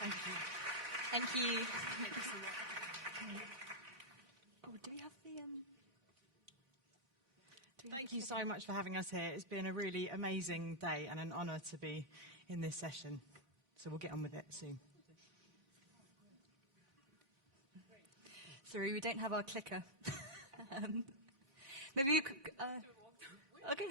Thank you. Thank you. Oh, do we have the... Thank you so much for having us here. It's been a really amazing day and an honour to be in this session. So we'll get on with it soon. Sorry, we don't have our clicker. Maybe you could... okay.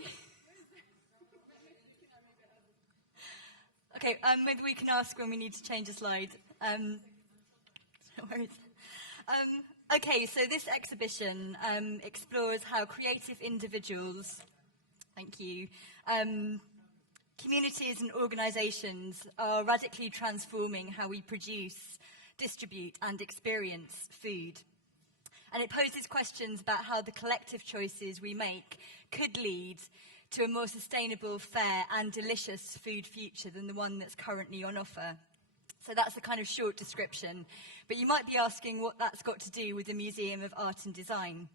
Okay, maybe we can ask when we need to change a slide. No worries. Okay, so this exhibition explores how creative individuals, thank you, communities and organisations are radically transforming how we produce, distribute and experience food. And it poses questions about how the collective choices we make could lead to a more sustainable, fair and delicious food future than the one that's currently on offer. So that's a kind of short description. But you might be asking what that's got to do with the Museum of Art and Design.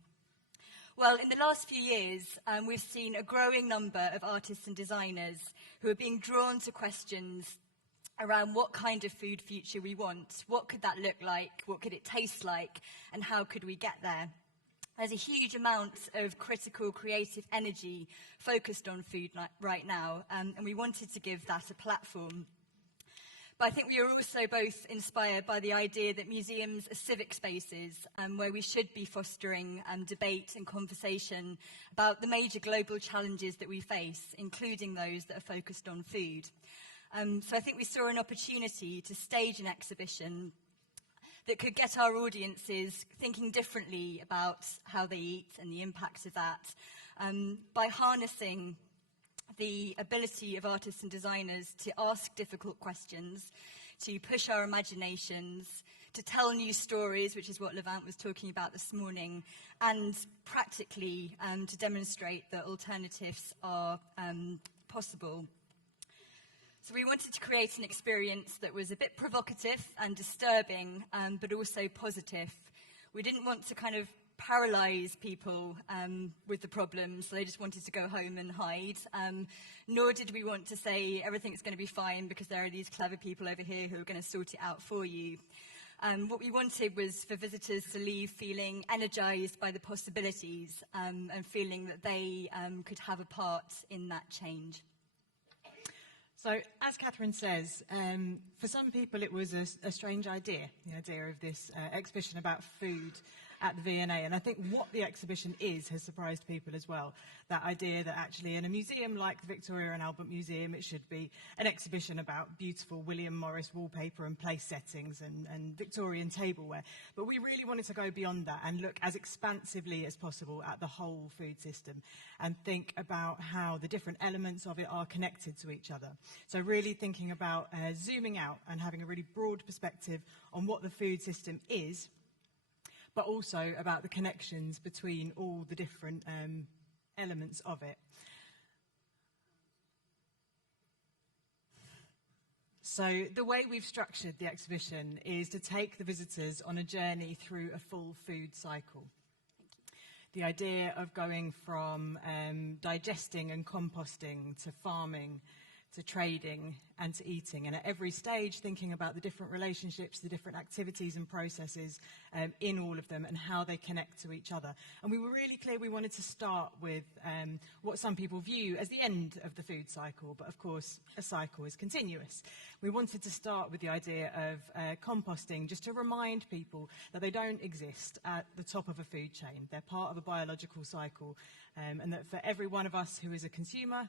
Well, in the last few years, we've seen a growing number of artists and designers who are being drawn to questions around what kind of food future we want. What could that look like? What could it taste like? And how could we get there? There's a huge amount of critical creative energy focused on food right now, and we wanted to give that a platform. But I think we are also both inspired by the idea that museums are civic spaces where we should be fostering debate and conversation about the major global challenges that we face, including those that are focused on food. So I think we saw an opportunity to stage an exhibition that could get our audiences thinking differently about how they eat and the impacts of that by harnessing the ability of artists and designers to ask difficult questions, to push our imaginations, to tell new stories, which is what Levant was talking about this morning, and practically to demonstrate that alternatives are possible. So we wanted to create an experience that was a bit provocative and disturbing, but also positive. We didn't want to kind of paralyze people with the problems, so they just wanted to go home and hide. Nor did we want to say everything's going to be fine because there are these clever people over here who are going to sort it out for you. What we wanted was for visitors to leave feeling energized by the possibilities and feeling that they could have a part in that change. So, as Catherine says, for some people it was a strange idea, the idea of this exhibition about food at the V&A. And I think what the exhibition is has surprised people as well. That idea that actually in a museum like the Victoria and Albert Museum, it should be an exhibition about beautiful William Morris wallpaper and place settings and Victorian tableware. But we really wanted to go beyond that and look as expansively as possible at the whole food system and think about how the different elements of it are connected to each other. So really thinking about zooming out and having a really broad perspective on what the food system is, but also about the connections between all the different elements of it. So the way we've structured the exhibition is to take the visitors on a journey through a full food cycle. The idea of going from digesting and composting to farming, to trading and to eating, and at every stage thinking about the different relationships, the different activities and processes in all of them and how they connect to each other. And we were really clear we wanted to start with what some people view as the end of the food cycle, but of course a cycle is continuous. We wanted to start with the idea of composting, just to remind people that they don't exist at the top of a food chain. They're part of a biological cycle, and that for every one of us who is a consumer,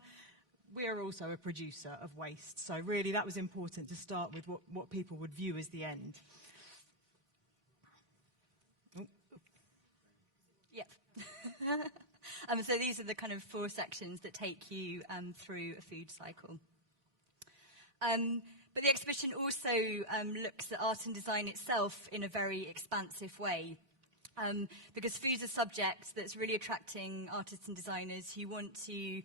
we are also a producer of waste. So really that was important to start with what people would view as the end. Yep. So these are the kind of 4 sections that take you through a food cycle. But the exhibition also looks at art and design itself in a very expansive way. Because food is a subject that's really attracting artists and designers who want to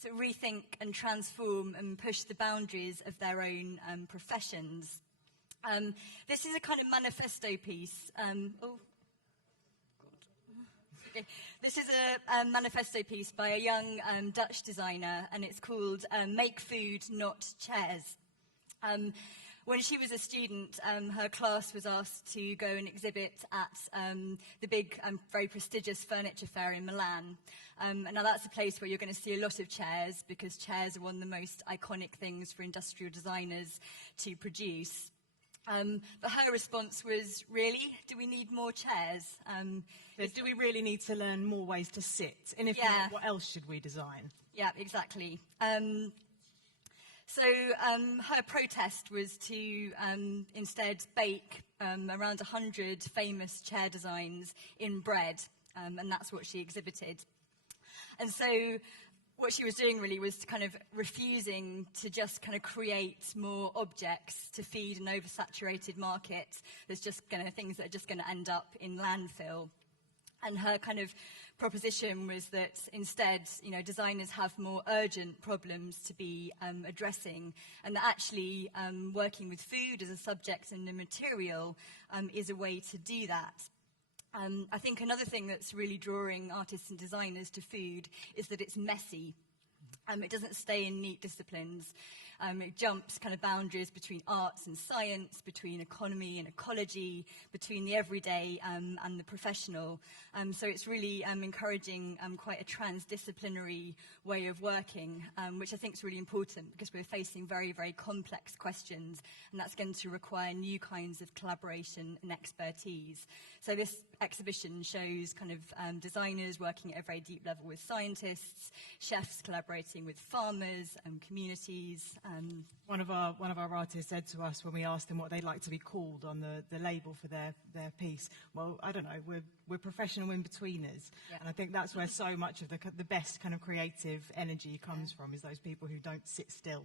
sort of rethink and transform and push the boundaries of their own professions. This is a kind of manifesto piece. This is a manifesto piece by a young Dutch designer, and it's called Make Food, Not Chairs. when she was a student, her class was asked to go and exhibit at the big, very prestigious furniture fair in Milan. And now that's a place where you're going to see a lot of chairs, because chairs are one of the most iconic things for industrial designers to produce. But her response was, really? Do we need more chairs? Do we really need to learn more ways to sit? And if not, what else should we design? Yeah, exactly. So her protest was to instead bake around 100 famous chair designs in bread, and that's what she exhibited. And so what she was doing really was kind of refusing to just kind of create more objects to feed an oversaturated market. There's just things that are just going to end up in landfill. And her kind of proposition was that instead, designers have more urgent problems to be addressing, and that actually working with food as a subject and a material is a way to do that. I think another thing that's really drawing artists and designers to food is that it's messy. It doesn't stay in neat disciplines. It jumps kind of boundaries between arts and science, between economy and ecology, between the everyday and the professional. So it's really encouraging quite a transdisciplinary way of working, which I think is really important because we're facing very, very complex questions, and that's going to require new kinds of collaboration and expertise. So this exhibition shows kind of designers working at a very deep level with scientists, chefs collaborating with farmers and communities. One of our artists said to us when we asked them what they'd like to be called on the label for their piece, well, I don't know, we're professional in-betweeners. Yeah. And I think that's where so much of the best kind of creative energy comes from, is those people who don't sit still.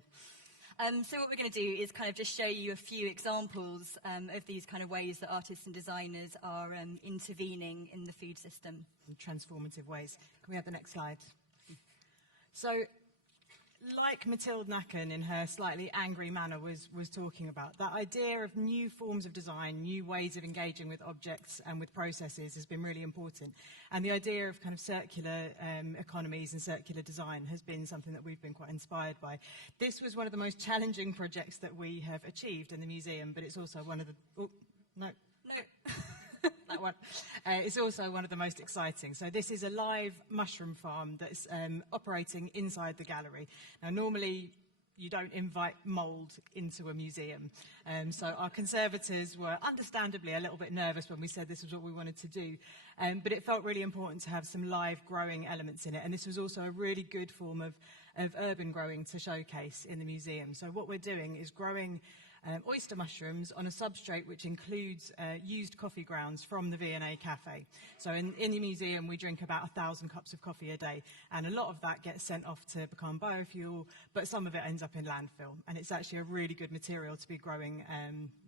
So what we're going to do is kind of just show you a few examples of these kind of ways that artists and designers are intervening in the food system. In transformative ways. Can we have the next slide? So, like Mathilde Nacken in her slightly angry manner was talking about, that idea of new forms of design, new ways of engaging with objects and with processes has been really important. And the idea of kind of circular economies and circular design has been something that we've been quite inspired by. This was one of the most challenging projects that we have achieved in the museum, but it's also one of the... Oh, no. That one. It's also one of the most exciting. So this is a live mushroom farm that's operating inside the gallery. Now, normally you don't invite mould into a museum. So our conservators were understandably a little bit nervous when we said this was what we wanted to do. But it felt really important to have some live growing elements in it. And this was also a really good form of urban growing to showcase in the museum. So what we're doing is growing oyster mushrooms on a substrate which includes used coffee grounds from the V&A cafe. So in the museum we drink about 1,000 cups of coffee a day, and a lot of that gets sent off to become biofuel, but some of it ends up in landfill, and it's actually a really good material to be growing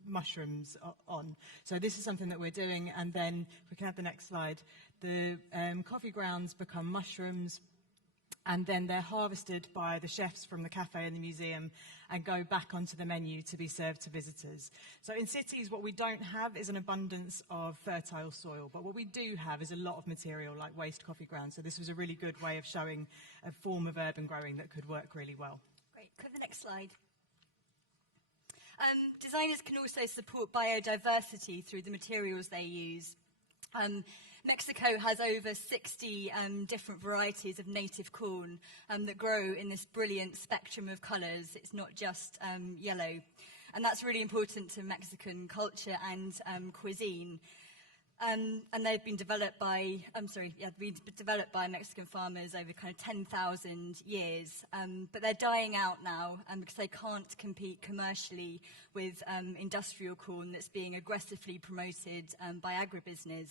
mushrooms on. So this is something that we're doing, and then if we can have the next slide, the coffee grounds become mushrooms, and then they're harvested by the chefs from the cafe in the museum and go back onto the menu to be served to visitors. So in cities, what we don't have is an abundance of fertile soil, but what we do have is a lot of material like waste coffee grounds. So this was a really good way of showing a form of urban growing that could work really well. Great. Could the next slide? Designers can also support biodiversity through the materials they use. Mexico has over 60 different varieties of native corn that grow in this brilliant spectrum of colours. It's not just yellow. And that's really important to Mexican culture and cuisine. And they've been developed by, Mexican farmers over kind of 10,000 years. But they're dying out now because they can't compete commercially with industrial corn that's being aggressively promoted by agribusiness.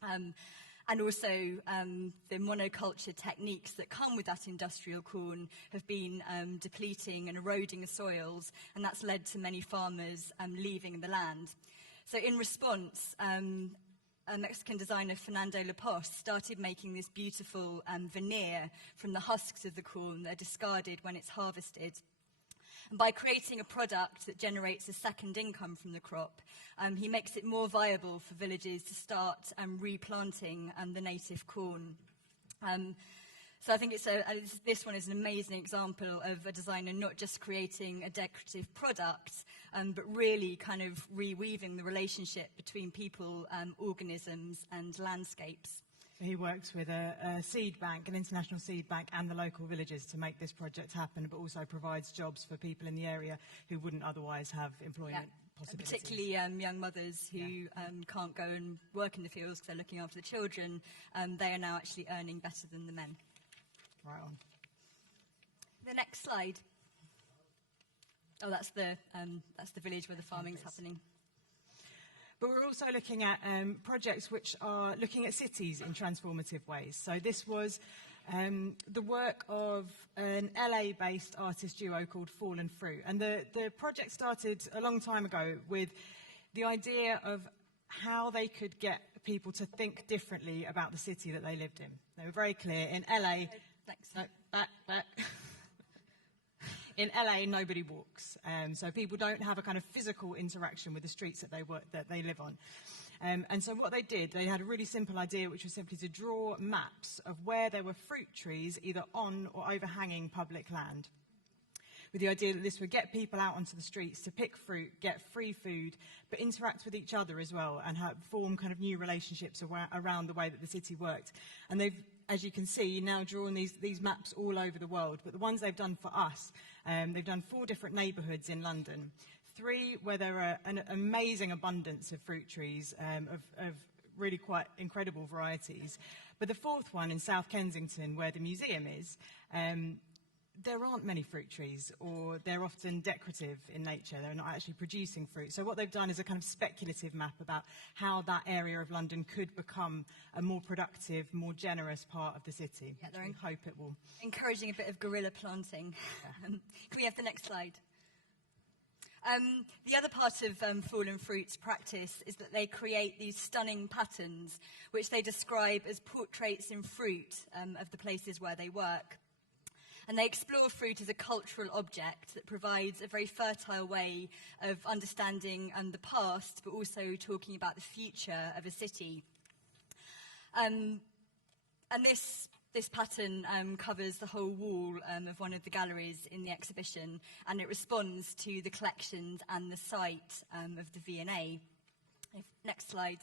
And also the monoculture techniques that come with that industrial corn have been depleting and eroding the soils, and that's led to many farmers leaving the land. So in response, Mexican designer Fernando Lapos started making this beautiful veneer from the husks of the corn that are discarded when it's harvested. And by creating a product that generates a second income from the crop, he makes it more viable for villages to start replanting the native corn. So I think this one is an amazing example of a designer not just creating a decorative product, but really kind of reweaving the relationship between people, organisms, and landscapes. He works with a seed bank, an international seed bank, and the local villages to make this project happen, but also provides jobs for people in the area who wouldn't otherwise have employment possibilities. Particularly young mothers who can't go and work in the fields because they're looking after the children. They are now actually earning better than the men. Right on. The next slide. Oh, that's the village where the farming's happening. But we're also looking at projects which are looking at cities in transformative ways. So this was the work of an LA-based artist duo called Fallen Fruit. And the project started a long time ago with the idea of how they could get people to think differently about the city that they lived in. They were very clear. In LA... No, back. In LA, nobody walks, so people don't have a kind of physical interaction with the streets that they live on. And so what they did, they had a really simple idea, which was simply to draw maps of where there were fruit trees, either on or overhanging public land, with the idea that this would get people out onto the streets to pick fruit, get free food, but interact with each other as well, and form kind of new relationships around the way that the city worked. And they've, as you can see, now drawn these maps all over the world. But the ones they've done for us, they've done 4 different neighbourhoods in London. 3 where there are an amazing abundance of fruit trees of really quite incredible varieties. But the 4th one in South Kensington, where the museum is, there aren't many fruit trees, or they're often decorative in nature. They're not actually producing fruit. So what they've done is a kind of speculative map about how that area of London could become a more productive, more generous part of the city. Yeah, I hope it will. Encouraging a bit of guerrilla planting. Yeah. Can we have the next slide? The other part of Fallen Fruit's practice is that they create these stunning patterns, which they describe as portraits in fruit of the places where they work. And they explore fruit as a cultural object that provides a very fertile way of understanding the past, but also talking about the future of a city. And this pattern covers the whole wall of one of the galleries in the exhibition, and it responds to the collections and the site of the V&A. Next slide.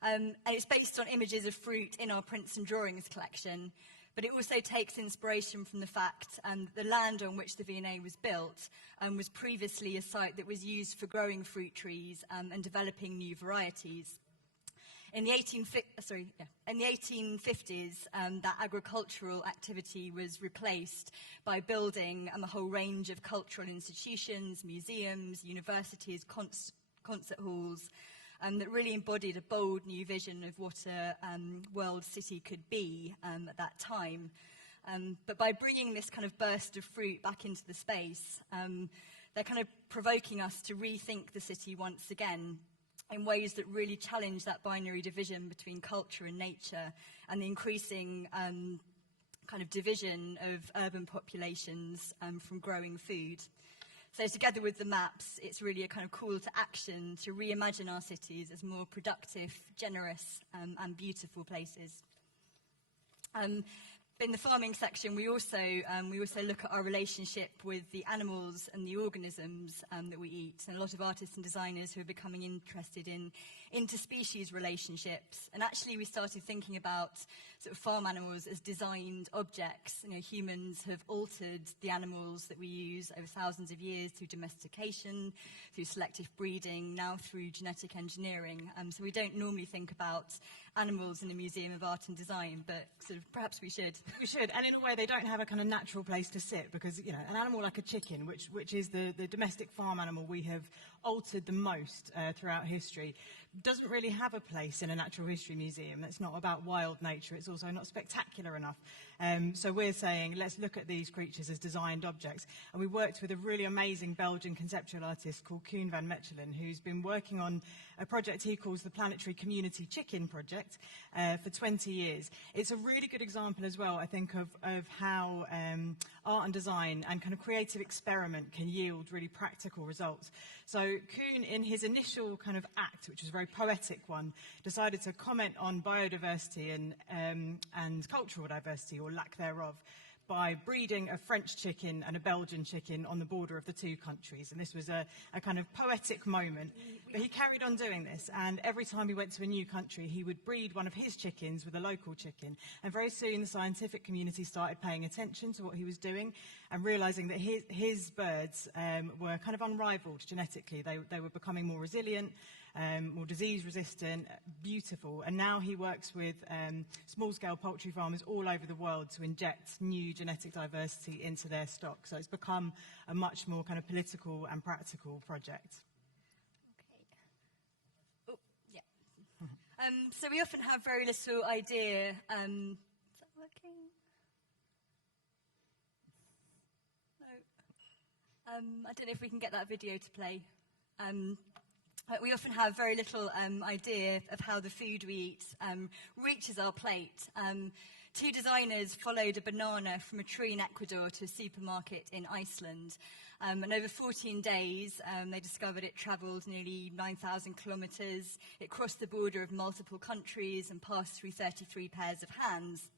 And it's based on images of fruit in our prints and drawings collection. But it also takes inspiration from the fact that the land on which the V&A was built was previously a site that was used for growing fruit trees and developing new varieties. In the 1850s, that agricultural activity was replaced by building a whole range of cultural institutions, museums, universities, concert halls, that really embodied a bold new vision of what a world city could be at that time. But by bringing this kind of burst of fruit back into the space, they're kind of provoking us to rethink the city once again in ways that really challenge that binary division between culture and nature, and the increasing kind of division of urban populations from growing food. So together with the maps, it's really a kind of call to action to reimagine our cities as more productive, generous and beautiful places. In the farming section, we also look at our relationship with the animals and the organisms that we eat, and a lot of artists and designers who are becoming interested in interspecies relationships. And actually, we started thinking about sort of farm animals as designed objects. You know, humans have altered the animals that we use over thousands of years through domestication, through selective breeding, now through genetic engineering. So we don't normally think about animals in a museum of art and design, but sort of perhaps we should. We should, and in a way they don't have a kind of natural place to sit, because, you know, an animal like a chicken, which is the domestic farm animal we have altered the most throughout history, doesn't really have a place in a natural history museum. It's not about wild nature, it's also not spectacular enough. So we're saying, let's look at these creatures as designed objects. And we worked with a really amazing Belgian conceptual artist called Koen van Mechelen, who's been working on a project he calls the Planetary Community Chicken Project for 20 years. It's a really good example as well, I think, of how art and design and kind of creative experiment can yield really practical results. So Koen, in his initial kind of act, which was very very poetic one, decided to comment on biodiversity and cultural diversity, or lack thereof, by breeding a French chicken and a Belgian chicken on the border of the two countries. And this was a kind of poetic moment. But he carried on doing this, and every time he went to a new country, he would breed one of his chickens with a local chicken. And very soon the scientific community started paying attention to what he was doing and realizing that his birds were kind of unrivaled genetically. They were becoming more resilient, more disease-resistant, beautiful. And now he works with small-scale poultry farmers all over the world to inject new genetic diversity into their stock. So it's become a much more kind of political and practical project. Okay. Oh, yeah. So we often have very little idea. Is that working? No. I don't know if we can get that video to play. We often have very little idea of how the food we eat reaches our plate. Two designers followed a banana from a tree in Ecuador to a supermarket in Iceland. And over 14 days, they discovered it travelled nearly 9,000 kilometres. It crossed the border of multiple countries and passed through 33 pairs of hands.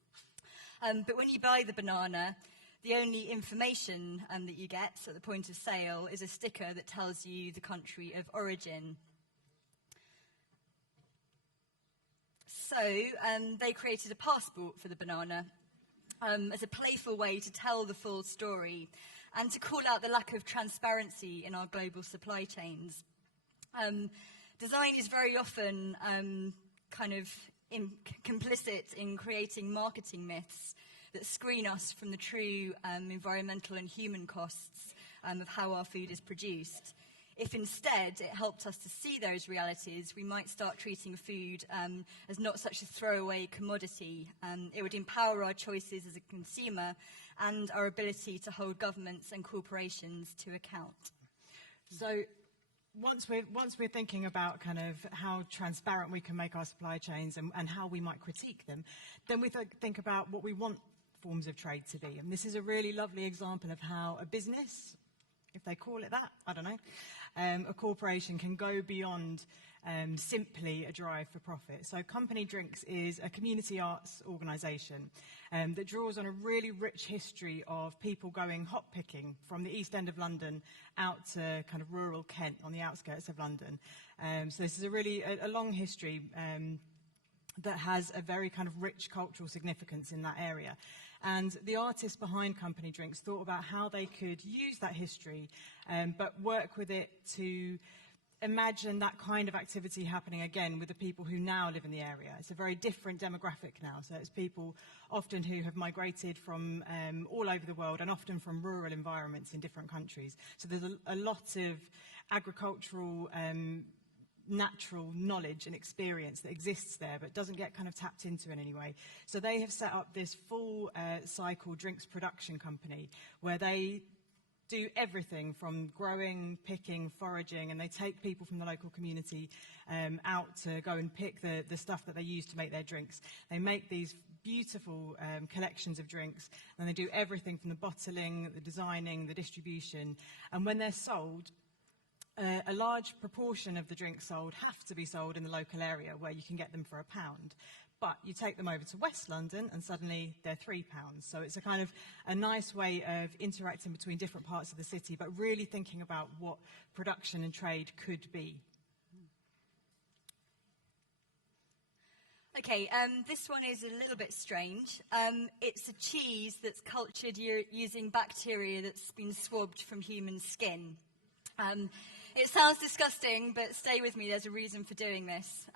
But when you buy the banana, the only information that you get at the point of sale is a sticker that tells you the country of origin. So they created a passport for the banana as a playful way to tell the full story and to call out the lack of transparency in our global supply chains. Design is very often complicit in creating marketing myths that screen us from the true environmental and human costs of how our food is produced. If instead it helped us to see those realities, we might start treating food as not such a throwaway commodity. It would empower our choices as a consumer and our ability to hold governments and corporations to account. So once we're thinking about kind of how transparent we can make our supply chains and how we might critique them, then we think about what we want forms of trade to be. And this is a really lovely example of how a business, if they call it that, I don't know, a corporation can go beyond simply a drive for profit. So Company Drinks is a community arts organisation that draws on a really rich history of people going hop picking from the East End of London out to kind of rural Kent on the outskirts of London. So this is a long history that has a very kind of rich cultural significance in that area. And the artists behind Company Drinks thought about how they could use that history, but work with it to imagine that kind of activity happening again with the people who now live in the area. It's a very different demographic now. So it's people often who have migrated from all over the world and often from rural environments in different countries. So there's a lot of agricultural natural knowledge and experience that exists there but doesn't get kind of tapped into in any way. So they have set up this full cycle drinks production company where they do everything from growing, picking, foraging, and they take people from the local community out to go and pick the stuff that they use to make their drinks. They make these beautiful collections of drinks, and they do everything from the bottling, the designing, the distribution, and when they're sold, a large proportion of the drinks sold have to be sold in the local area where you can get them for £1. But you take them over to West London and suddenly they're £3. So it's a kind of a nice way of interacting between different parts of the city, but really thinking about what production and trade could be. Okay, this one is a little bit strange. It's a cheese that's cultured using bacteria that's been swabbed from human skin. It sounds disgusting, but stay with me, there's a reason for doing this.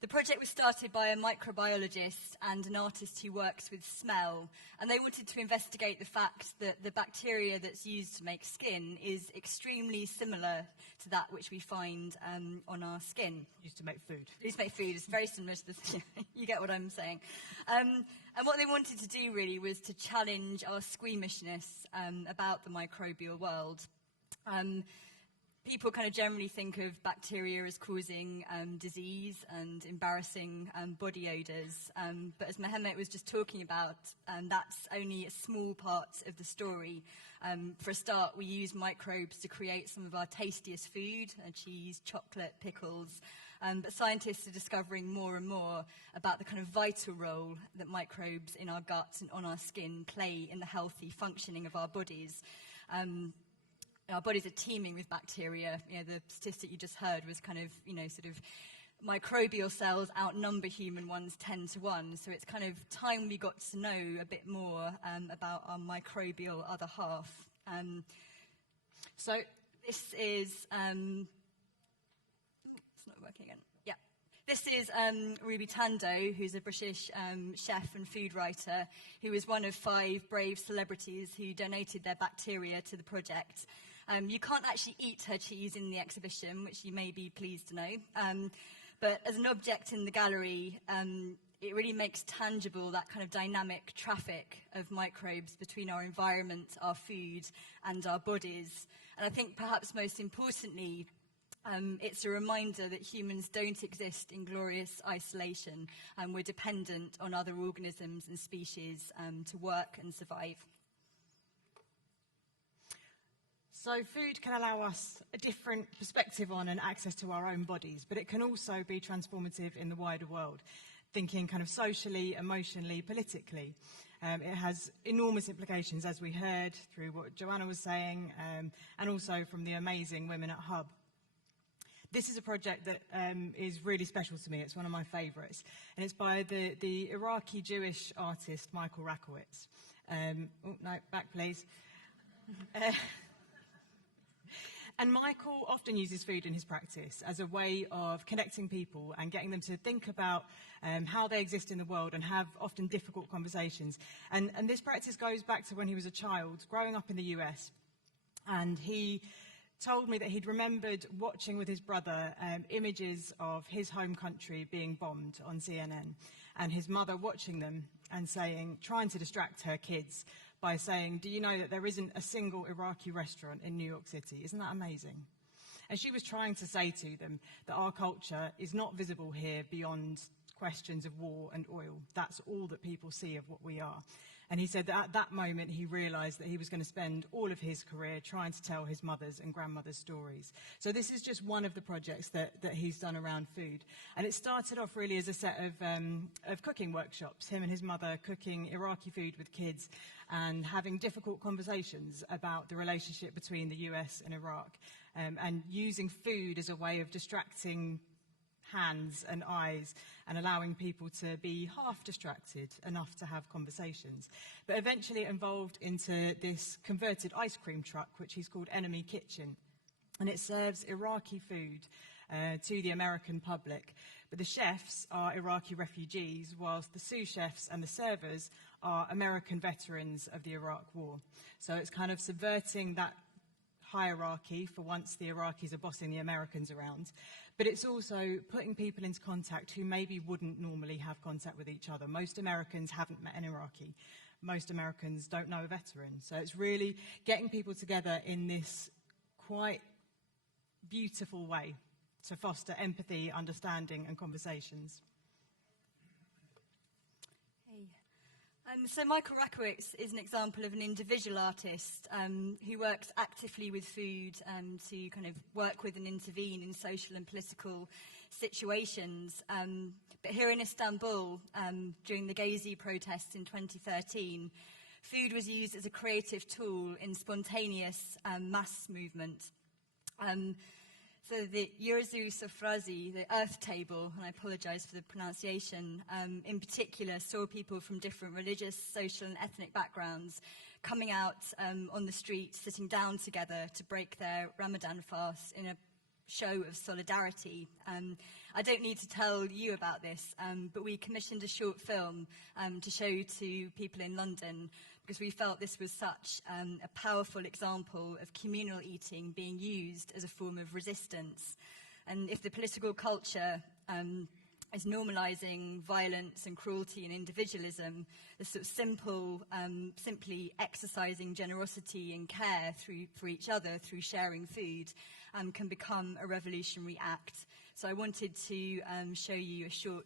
The project was started by a microbiologist and an artist who works with smell, and they wanted to investigate the fact that the bacteria that's used to make skin is extremely similar to that which we find on our skin. Used to make food. Used to make food, it's very similar to this, you get what I'm saying. And what they wanted to do really was to challenge our squeamishness about the microbial world. People kind of generally think of bacteria as causing disease and embarrassing body odours, but as Mehmet was just talking about, that's only a small part of the story. For a start, we use microbes to create some of our tastiest food, cheese, chocolate, pickles, But scientists are discovering more and more about the kind of vital role that microbes in our guts and on our skin play in the healthy functioning of our bodies. Our bodies are teeming with bacteria. You know, the statistic you just heard was kind of, you know, sort of microbial cells outnumber human ones 10 to 1. So it's kind of time we got to know a bit more about our microbial other half. So this is, it's not working again. Yeah. This is Ruby Tando, who's a British chef and food writer, who was one of 5 brave celebrities who donated their bacteria to the project. You can't actually eat her cheese in the exhibition, which you may be pleased to know. But as an object in the gallery, it really makes tangible that kind of dynamic traffic of microbes between our environment, our food, and our bodies. And I think perhaps most importantly, it's a reminder that humans don't exist in glorious isolation, and we're dependent on other organisms and species to work and survive. So food can allow us a different perspective on and access to our own bodies, but it can also be transformative in the wider world, thinking kind of socially, emotionally, politically. It has enormous implications, as we heard through what Joanna was saying, and also from the amazing women at Hub. This is a project that is really special to me. It's one of my favourites, and it's by the Iraqi Jewish artist Michael Rakowitz. Oh, no, back please. And Michael often uses food in his practice as a way of connecting people and getting them to think about how they exist in the world and have often difficult conversations. And this practice goes back to when he was a child, growing up in the US. And he told me that he'd remembered watching with his brother images of his home country being bombed on CNN, and his mother watching them and saying, trying to distract her kids by saying, do you know that there isn't a single Iraqi restaurant in New York City? Isn't that amazing? And she was trying to say to them that our culture is not visible here beyond questions of war and oil. That's all that people see of what we are. And he said that at that moment he realised that he was going to spend all of his career trying to tell his mother's and grandmother's stories. So this is just one of the projects that he's done around food. And it started off really as a set of cooking workshops, him and his mother cooking Iraqi food with kids and having difficult conversations about the relationship between the US and Iraq, and using food as a way of distracting hands and eyes and allowing people to be half distracted enough to have conversations. But eventually it evolved into this converted ice cream truck, which he's called Enemy Kitchen. And it serves Iraqi food to the American public. But the chefs are Iraqi refugees, whilst the sous chefs and the servers are American veterans of the Iraq War. So it's kind of subverting that hierarchy for once the Iraqis are bossing the Americans around. But it's also putting people into contact who maybe wouldn't normally have contact with each other. Most Americans haven't met an Iraqi. Most Americans don't know a veteran. So it's really getting people together in this quite beautiful way to foster empathy, understanding, and conversations. So Michael Rakowitz is an example of an individual artist who works actively with food to kind of work with and intervene in social and political situations. But here in Istanbul, during the Gezi protests in 2013, food was used as a creative tool in spontaneous mass movement. So the Yeryüzü Sofrası, the earth table, and I apologise for the pronunciation, in particular saw people from different religious, social and ethnic backgrounds coming out on the street, sitting down together to break their Ramadan fast in a show of solidarity. I don't need to tell you about this, but we commissioned a short film to show to people in London because we felt this was such a powerful example of communal eating being used as a form of resistance. And if the political culture is normalising violence and cruelty and individualism, the sort of simply exercising generosity and care for each other through sharing food can become a revolutionary act. So I wanted to show you a short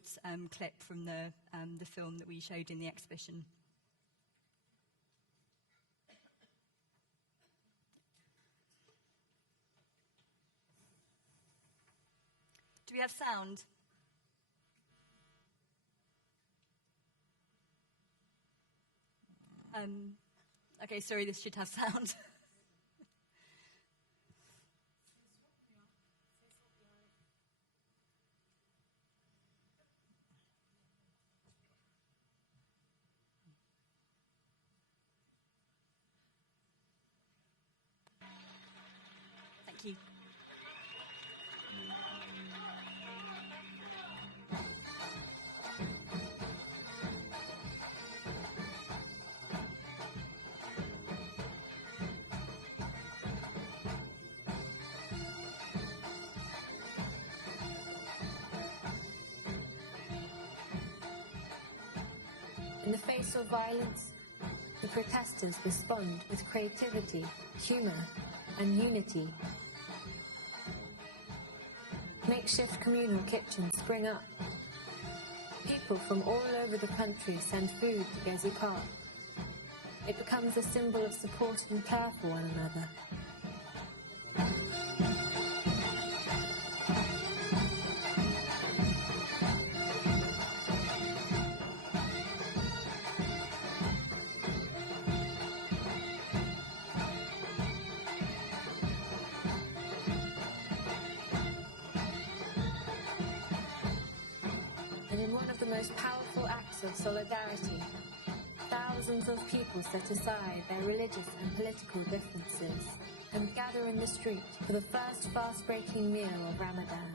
clip from the film that we showed in the exhibition. Do we have sound? Okay, sorry, this should have sound. Thank you. In the face of violence, the protesters respond with creativity, humour and unity. Makeshift communal kitchens spring up. People from all over the country send food to Gezi Park. It becomes a symbol of support and care for one another. And in one of the most powerful acts of solidarity, thousands of people set aside their religious and political differences and gather in the street for the first fast-breaking meal of Ramadan.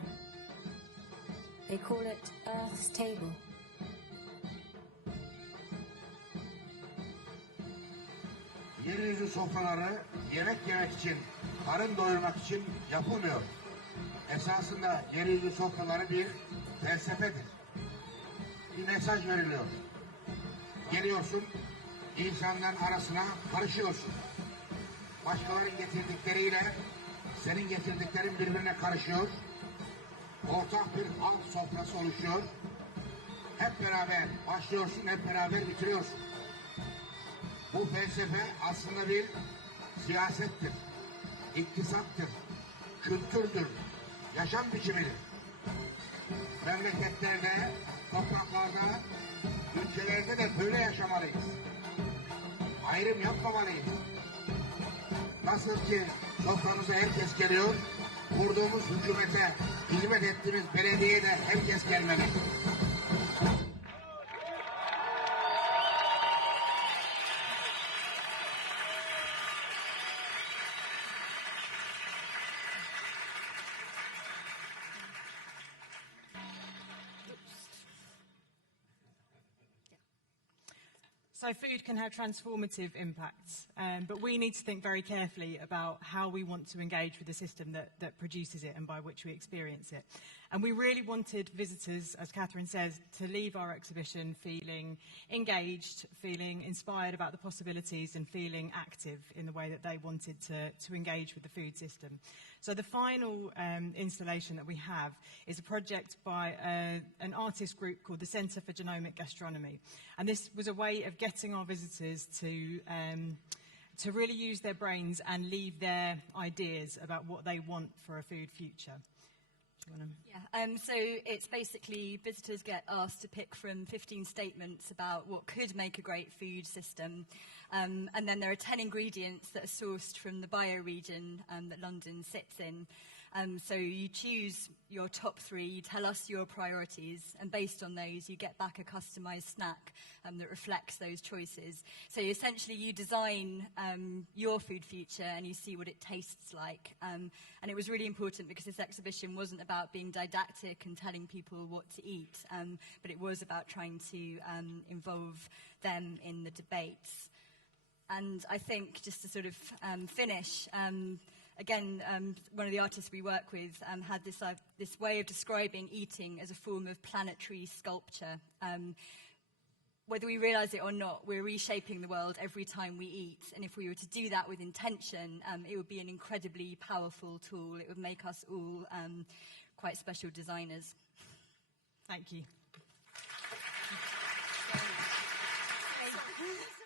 They call it Earth's Table. Yeryüzü sofraları yemek yemek için, karın doyurmak için yapılmıyor. Esasında yeryüzü sofraları bir felsefedir. Bir mesaj veriliyor. Geliyorsun, insanların arasına karışıyorsun. Başkalarının getirdikleriyle senin getirdiklerin birbirine karışıyor. Ortak bir halk sofrası oluşuyor. Hep beraber başlıyorsun, hep beraber bitiriyorsun. Bu felsefe aslında bir siyasettir, iktisattır, kültürdür, yaşam biçimidir. Memleketlerde, topraklarda, ülkelerde de böyle yaşamalıyız. Ayrım yapmamalıyız. Nasıl ki soframıza herkes geliyor, kurduğumuz hükümete, hizmet ettiğimiz belediyeye de herkes gelmeli. So food can have transformative impacts, but we need to think very carefully about how we want to engage with the system that produces it and by which we experience it. And we really wanted visitors, as Catherine says, to leave our exhibition feeling engaged, feeling inspired about the possibilities and feeling active in the way that they wanted to engage with the food system. So the final installation that we have is a project by an artist group called the Centre for Genomic Astronomy. And this was a way of getting our visitors to really use their brains and leave their ideas about what they want for a food future. Yeah, so it's basically visitors get asked to pick from 15 statements about what could make a great food system. And then there are 10 ingredients that are sourced from the bioregion that London sits in. So you choose your top 3, you tell us your priorities, and based on those you get back a customised snack that reflects those choices. So essentially you design your food future and you see what it tastes like. And it was really important because this exhibition wasn't about being didactic and telling people what to eat, but it was about trying to involve them in the debates. And I think, just to sort of finish, again, one of the artists we work with had this way of describing eating as a form of planetary sculpture. Whether we realise it or not, we're reshaping the world every time we eat. And if we were to do that with intention, it would be an incredibly powerful tool. It would make us all quite special designers. Thank you. Thank you.